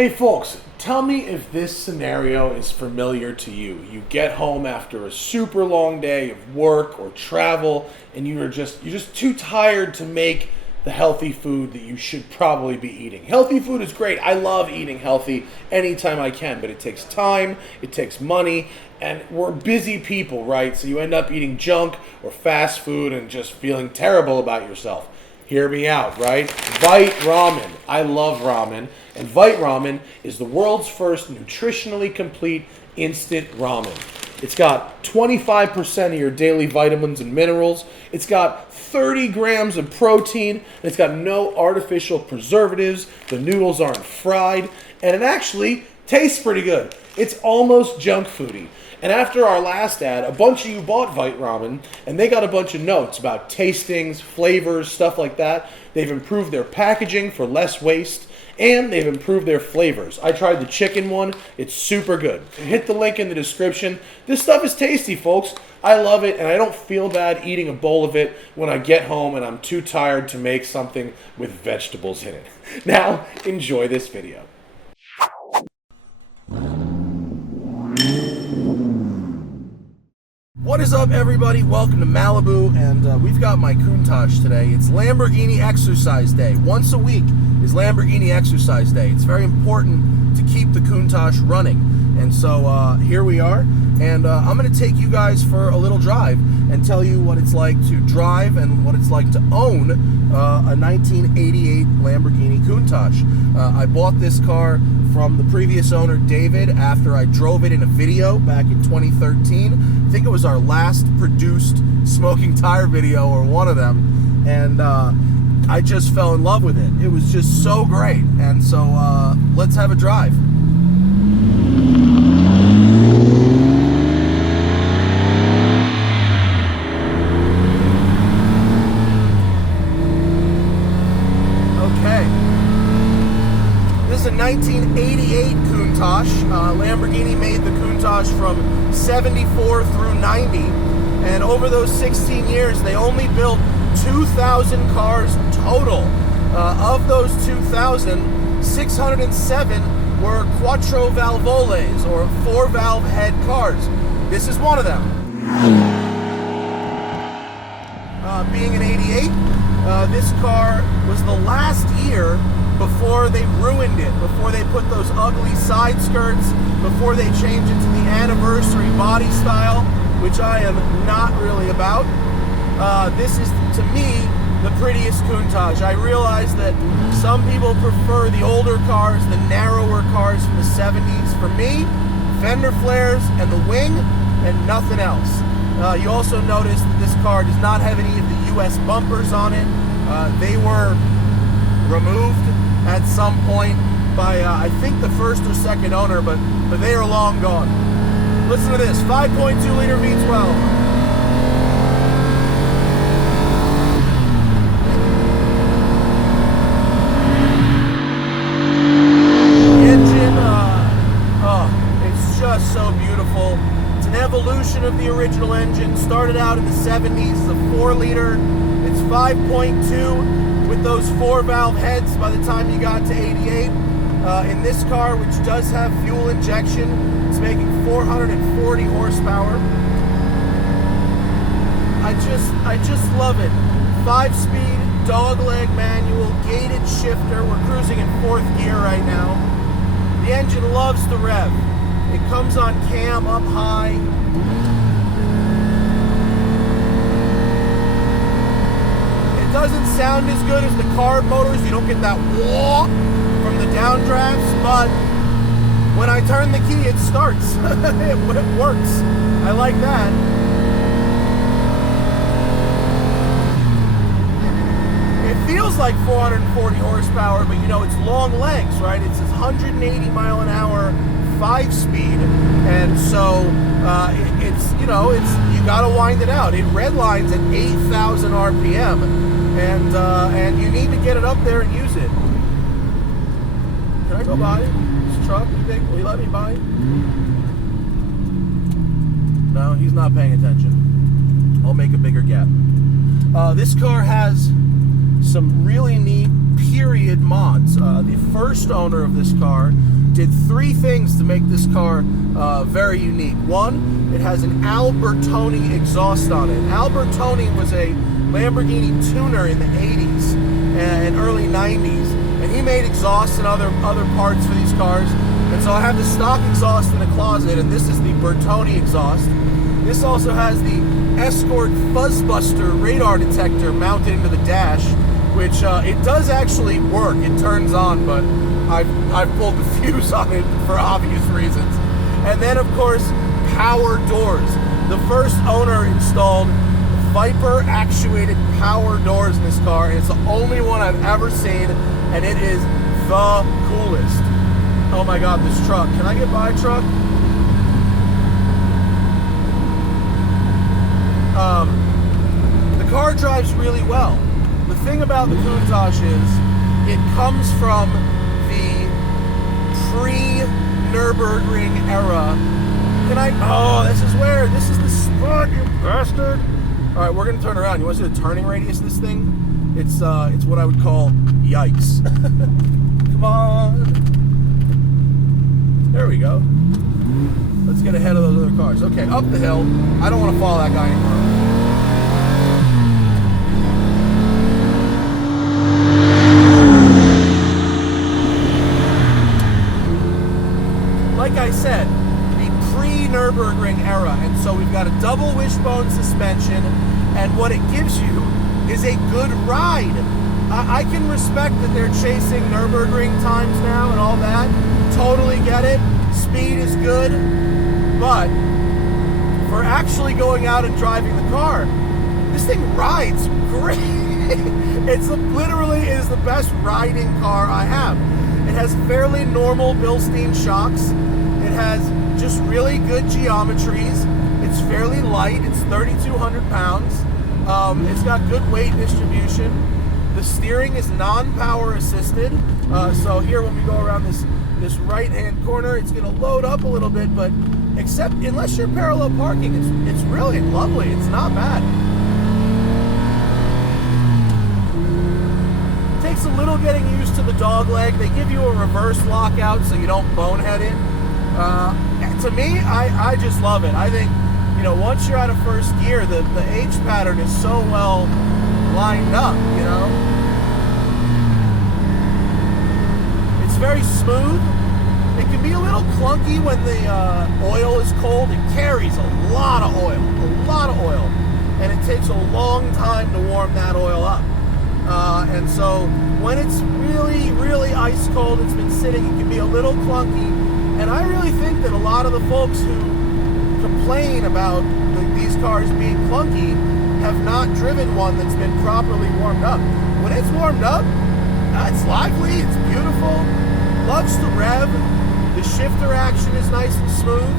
Hey folks, tell me if this scenario is familiar to you. You get home after a super long day of work or travel and you're just too tired to make the healthy food that you should probably be eating. Healthy food is great. I love eating healthy anytime I can, but it takes time, it takes money, and we're busy people, right? So you end up eating junk or fast food and just feeling terrible about yourself. Hear me out, right? Vite Ramen. I love ramen. And Vite Ramen is the world's first nutritionally complete instant ramen. It's got 25% of your daily vitamins and minerals. It's got 30 grams of protein. And it's got no artificial preservatives. The noodles aren't fried. And it actually tastes pretty good. It's almost junk foodie. And after our last ad, a bunch of you bought Vite Ramen, and they got a bunch of notes about tastings, flavors, stuff like that. They've improved their packaging for less waste, and they've improved their flavors. I tried the chicken one. It's super good. Hit the link in the description. This stuff is tasty, folks. I love it, and I don't feel bad eating a bowl of it when I get home and I'm too tired to make something with vegetables in it. Now, enjoy this video. What is up, everybody? Welcome to Malibu, and we've got my Countach today. It's Lamborghini Exercise Day. Once a week is Lamborghini Exercise Day. It's very important to keep the Countach running, and so here we are, and I'm going to take you guys for a little drive and tell you what it's like to drive and what it's like to own a 1988 Lamborghini Countach. I bought this car from the previous owner, David, after I drove it in a video back in 2013. I think it was our last produced Smoking Tire video, or one of them, and I just fell in love with it. It was just so great, and so let's have a drive. This is a 1988 Countach. Lamborghini made the Countach from 74 through 90, and over those 16 years they only built 2,000 cars total. Of those 2,000, 607 were quattro valvoles, or 4-valve head cars. This is one of them. Being an 88, this car was the last year before they ruined it, before they put those ugly side skirts, before they changed it to the anniversary body style, which I am not really about. This is, to me, the prettiest Countach. I realize that some people prefer the older cars, the narrower cars from the 70s. For me, fender flares and the wing and nothing else. You also notice that this car does not have any of the US bumpers on it. They were removed at some point by I think the first or second owner, but they are long gone. Listen to this, 5.2 liter V12. The engine, it's just so beautiful. It's an evolution of the original engine. Started out in the 70s as a 4-liter. It's 5.2. with those 4-valve heads by the time you got to 88. In this car, which does have fuel injection, it's making 440 horsepower. I just love it. 5-speed, dogleg manual, gated shifter. We're cruising in 4th gear right now. The engine loves to rev. It comes on cam up high. It doesn't sound as good as the carb motors. You don't get that wah from the downdrafts, but when I turn the key, it starts. It works. I like that. It feels like 440 horsepower, but you know, it's long legs, right? It's 180 mile an hour 5-speed, and so it's, you know, you gotta wind it out. It redlines at 8,000 RPM. And you need to get it up there and use it. Can I go by this truck? You think? Will you let me by? No, he's not paying attention. I'll make a bigger gap. This car has some really neat period mods. The first owner of this car did 3 things to make this car very unique. One, it has an Albertoni exhaust on it. Albertoni was a Lamborghini tuner in the 80s and early 90s, and he made exhausts and other parts for these cars. And so I have the stock exhaust in the closet, and this is the Bertoni exhaust. This also has the Escort Fuzzbuster radar detector mounted into the dash, which it does actually work. It turns on, but I've pulled the fuse on it for obvious reasons. And then, of course, power doors. The first owner installed Viper actuated power doors in this car, and it's the only one I've ever seen, and it is the coolest. Oh my God, this truck. Can I get by, truck? The car drives really well. The thing about the Countach is it comes from the pre-Nürburgring era. Oh, this is where? This is the spot, you bastard. All right, we're gonna turn around. You want to see the turning radius of this thing? It's what I would call yikes. Come on. There we go. Let's get ahead of those other cars. Okay, up the hill. I don't want to follow that guy anymore. Like I said, the pre-Nürburgring era, and so we've got a double wishbone suspension, and what it gives you is a good ride. I can respect that they're chasing Nürburgring times now and all that. Totally get it. Speed is good, but for actually going out and driving the car, this thing rides great. Literally is the best riding car I have. It has fairly normal Bilstein shocks. It has just really good geometries. It's fairly light. It's 3,200 pounds. It's got good weight distribution. The steering is non-power assisted. So here when we go around this right-hand corner, it's going to load up a little bit, but except unless you're parallel parking, it's really lovely. It's not bad. It takes a little getting used to the dog leg. They give you a reverse lockout so you don't bonehead it. To me, I just love it. I think, once you're out of first gear, the H pattern is so well lined up, It's very smooth. It can be a little clunky when the oil is cold. It carries a lot of oil, and it takes a long time to warm that oil up. And so when it's really, really ice cold, it's been sitting, it can be a little clunky. And I really think that a lot of the folks who complain about these cars being clunky have not driven one that's been properly warmed up. When it's warmed up, it's lively, it's beautiful, loves to rev, the shifter action is nice and smooth.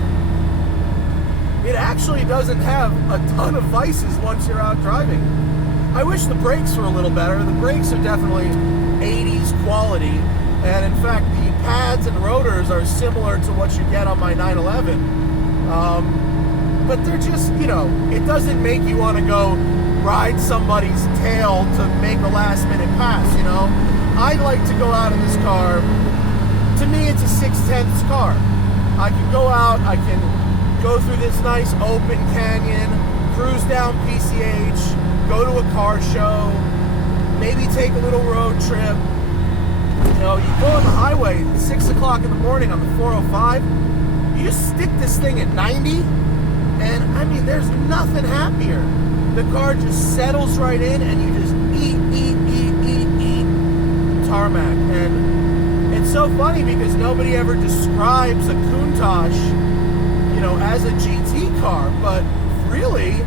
It actually doesn't have a ton of vices once you're out driving. I wish the brakes were a little better. The brakes are definitely 80s quality, and in fact the pads and rotors are similar to what you get on my 911. But they're just, it doesn't make you want to go ride somebody's tail to make a last minute pass, I like to go out in this car. To me, it's a 6/10 car. I can go out, I can go through this nice open canyon, cruise down PCH, go to a car show, maybe take a little road trip. You go on the highway at 6 o'clock in the morning on the 405, you just stick this thing at 90, and there's nothing happier. The car just settles right in, and you just eat tarmac. And it's so funny because nobody ever describes a Countach, as a GT car, but really,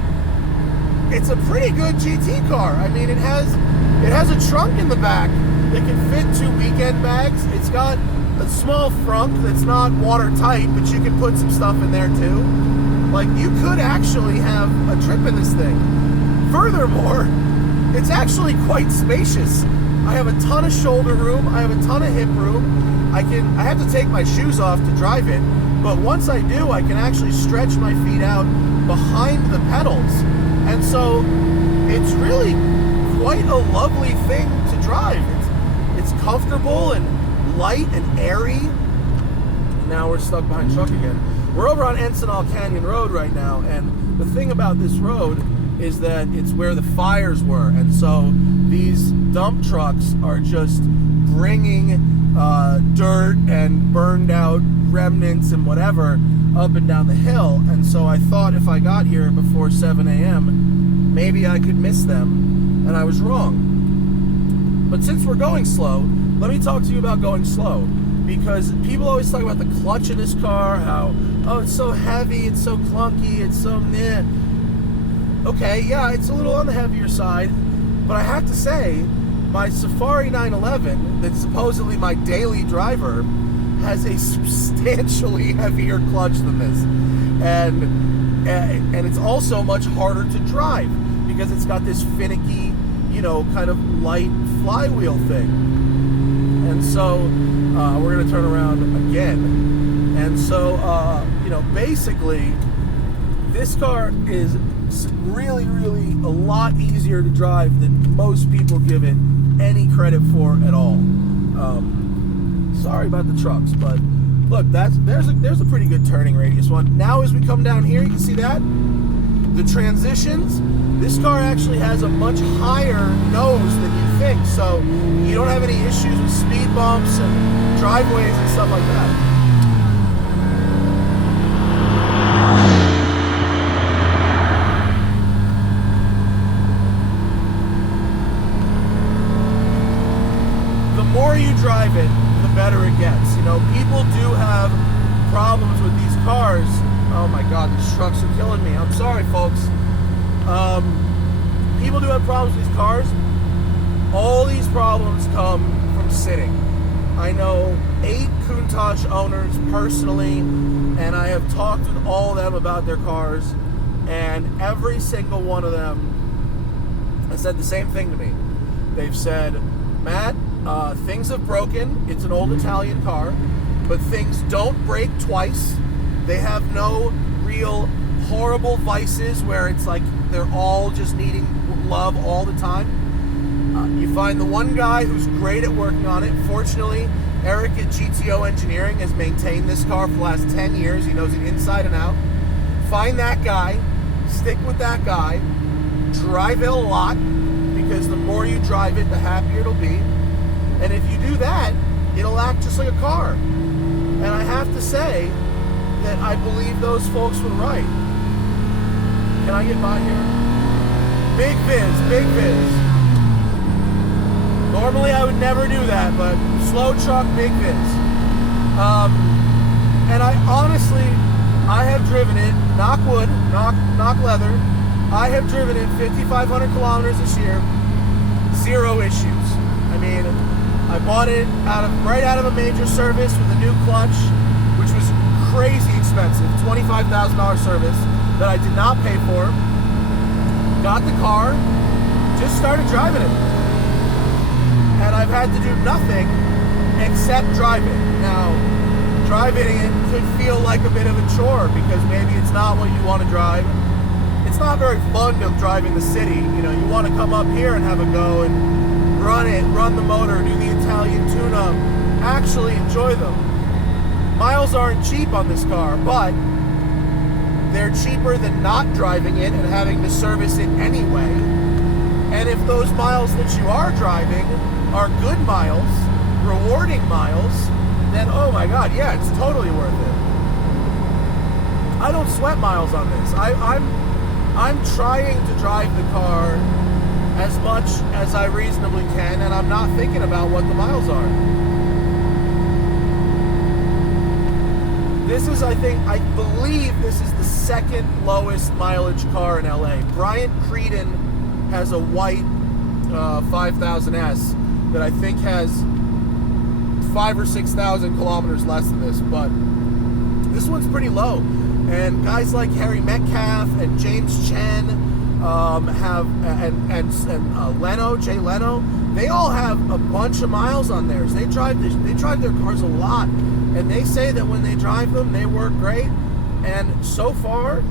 it's a pretty good GT car. It has a trunk in the back that can fit 2 weekend bags. It's got a small frunk that's not watertight, but you can put some stuff in there too. You could actually have a trip in this thing. Furthermore, it's actually quite spacious. I have a ton of shoulder room. I have a ton of hip room. I have to take my shoes off to drive it, but once I do, I can actually stretch my feet out behind the pedals. And so it's really quite a lovely thing to drive. It's comfortable and light and airy. Now we're stuck behind truck again. We're over on Encinal Canyon Road right now, and the thing about this road is that it's where the fires were, and so these dump trucks are just bringing dirt and burned out remnants and whatever up and down the hill. And so I thought if I got here before 7 a.m., maybe I could miss them, and I was wrong. But since we're going slow, let me talk to you about going slow, because people always talk about the clutch of this car, how, oh, it's so heavy, it's so clunky, it's so meh. Okay, yeah, it's a little on the heavier side, but I have to say, my Safari 911, that's supposedly my daily driver, has a substantially heavier clutch than this. And it's also much harder to drive, because it's got this finicky, you know, kind of light flywheel thing. And so, we're going to turn around again. And so, you know, basically, this car is really, really a lot easier to drive than most people give it any credit for at all. Sorry about the trucks, but look, there's a pretty good turning radius one. Now as we come down here, you can see that the transitions, this car actually has a much higher nose than you think, so you don't have any issues with speed bumps and driveways and stuff like that. The more you drive it, the better it gets. You know, people do have problems with these cars. Oh my God, these trucks are killing me. I'm sorry, folks. People do have problems with these cars. All these problems come from sitting. I know 8 Countach owners personally, and I have talked with all of them about their cars, and every single one of them has said the same thing to me. They've said, Matt, things have broken. It's an old Italian car, but things don't break twice. They have no real horrible vices where it's like they're all just needing love all the time. You find the one guy who's great at working on it. Fortunately, Eric at GTO Engineering has maintained this car for the last 10 years. He knows it inside and out. Find that guy, stick with that guy, drive it a lot, because the more you drive it, the happier it'll be. And if you do that, it'll act just like a car. And I have to say that I believe those folks were right. Can I get by here? Big Viz, Big Viz. Normally I would never do that, but slow truck, Big Viz. And I honestly, I have driven it, knock wood, knock leather, I have driven it 5,500 kilometers this year, 0 issues. I mean, I bought it right out of a major service with a new clutch, which was crazy expensive, $25,000 service that I did not pay for. Got the car, just started driving it. And I've had to do nothing except drive it. Now, driving it could feel like a bit of a chore because maybe it's not what you want to drive. It's not very fun to drive in the city. You know, you want to come up here and have a go and run the motor, do the Italian tune-up, actually enjoy them. Miles aren't cheap on this car, but they're cheaper than not driving it and having to service it anyway. And if those miles that you are driving are good miles, rewarding miles, then oh my God, yeah, it's totally worth it. I don't sweat miles on this. I'm trying to drive the car as much as I reasonably can, and I'm not thinking about what the miles are. This is, I believe this is the second lowest mileage car in LA. Bryant Creedon has a white 5000S that I think has 5,000 or 6,000 kilometers less than this, but this one's pretty low. And guys like Harry Metcalf and James Chen Jay Leno, they all have a bunch of miles on theirs. They drive their cars a lot, and they say that when they drive them, they work great. And so far,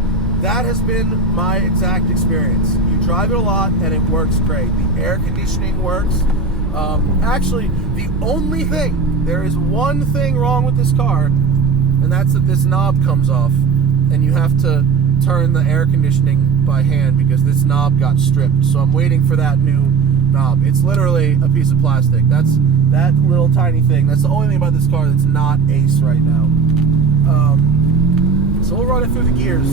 that has been my exact experience. You drive it a lot, and it works great. The air conditioning works. Actually, there is one thing wrong with this car, that's that this knob comes off, and you have to turn the air conditioning by hand because this knob got stripped. So I'm waiting for that new knob. It's literally a piece of plastic. That's that little tiny thing. That's the only thing about this car that's not ace right now. So we'll run it through the gears.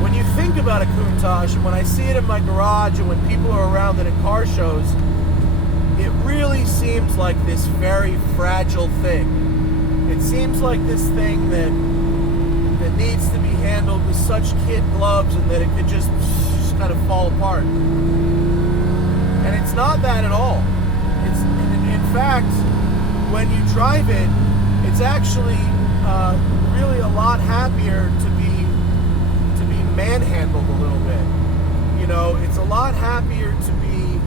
When you think about a Countach, and when I see it in my garage and when people are around it at car shows, it really seems like this very fragile thing. It seems like this thing that needs to be handled with such kid gloves and that it could just kind of fall apart. And it's not that at all. It's in fact, when you drive it, it's actually really a lot happier to be manhandled a little bit. You know, it's a lot happier to be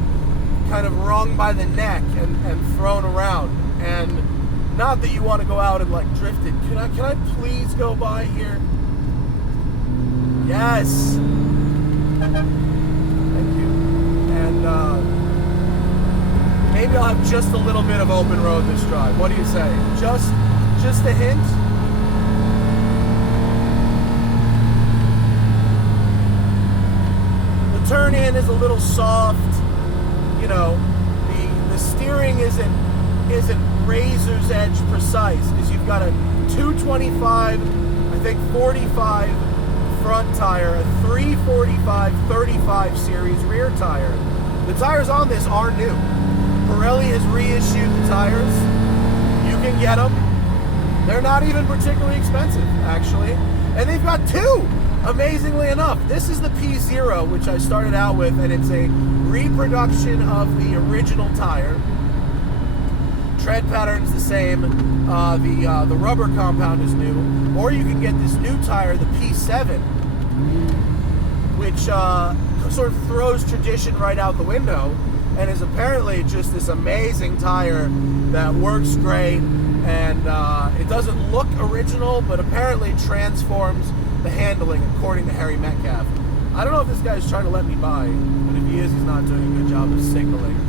kind of wrung by the neck and thrown around. And not that you want to go out and like drift it. Can I please go by here? Yes. Thank you. And maybe I'll have just a little bit of open road this drive. What do you say? Just a hint? The turn in is a little soft. You know, the steering isn't razor's edge precise because you've got a 225, I think 45 front tire, a 345/35 series rear tire. The tires on this are new. Pirelli has reissued the tires. You can get them. They're not even particularly expensive, actually. And they've got two, amazingly enough. This is the PZero, which I started out with, and it's a reproduction of the original tire. Tread pattern's the same. The rubber compound is new. Or you can get this new tire, the P7, which sort of throws tradition right out the window and is apparently just this amazing tire that works great. And it doesn't look original, but apparently transforms the handling according to Harry Metcalf. I don't know if this guy's trying to let me by, but if he is, he's not doing a good job of signaling.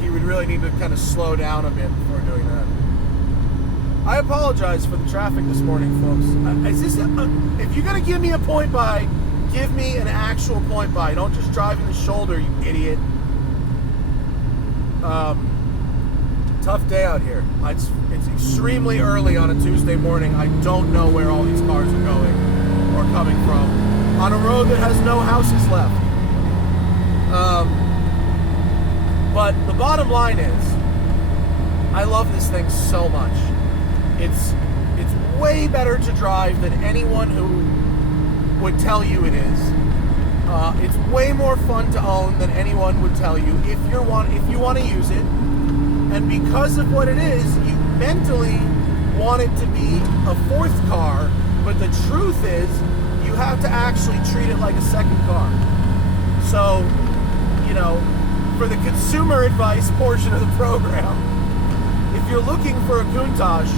He would really need to kind of slow down a bit before doing that. I apologize for the traffic this morning, folks. If you're going to give me a point by, give me an actual point by. Don't just drive in the shoulder, you idiot. Tough day out here. It's extremely early on a Tuesday morning. I don't know where all these cars are going or coming from. On a road that has no houses left. But the bottom line is, I love this thing so much. It's way better to drive than anyone who would tell you it is. It's way more fun to own than anyone would tell you if you want to use it. And because of what it is, you mentally want it to be a fourth car. But the truth is, you have to actually treat it like a second car. So, you know, for the consumer advice portion of the program, if you're looking for a Countach,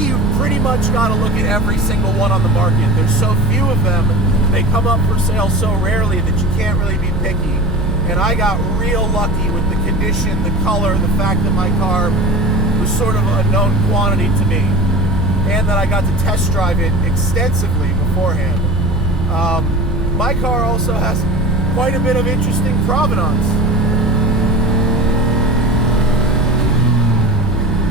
you pretty much got to look at every single one on the market. There's so few of them, they come up for sale so rarely that you can't really be picky. And I got real lucky with the condition, the color, the fact that my car was sort of a known quantity to me, and that I got to test drive it extensively beforehand. My car also has quite a bit of interesting provenance.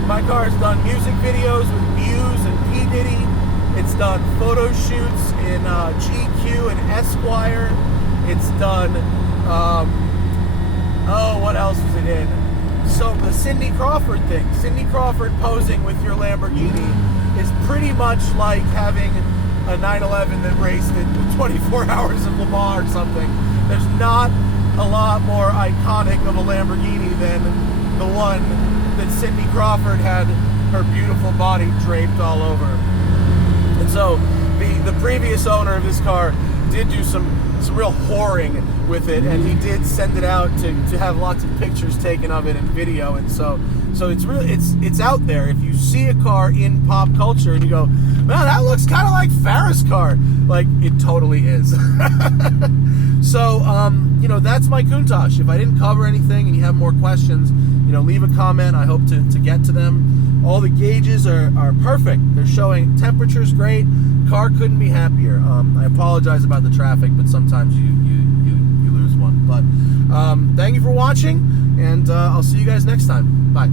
My car has done music videos with Muse and P. Diddy. It's done photo shoots in GQ and Esquire. It's done, what else is it in? So the Cindy Crawford thing. Cindy Crawford posing with your Lamborghini is pretty much like having a 911 that raced in 24 hours of Le Mans or something. There's not a lot more iconic of a Lamborghini than the one that Cindy Crawford had her beautiful body draped all over. And so the previous owner of this car did do some real whoring with it, and he did send it out to have lots of pictures taken of it and video. And so So it's really, it's out there. If you see a car in pop culture and you go, man, that looks kind of like Farrah's car, like it totally is. So, you know, that's my Countach. If I didn't cover anything and you have more questions, you know, leave a comment. I hope to get to them. All the gauges are perfect. They're showing temperatures great. Car couldn't be happier. I apologize about the traffic, but sometimes you lose one. But thank you for watching, and I'll see you guys next time. Bye.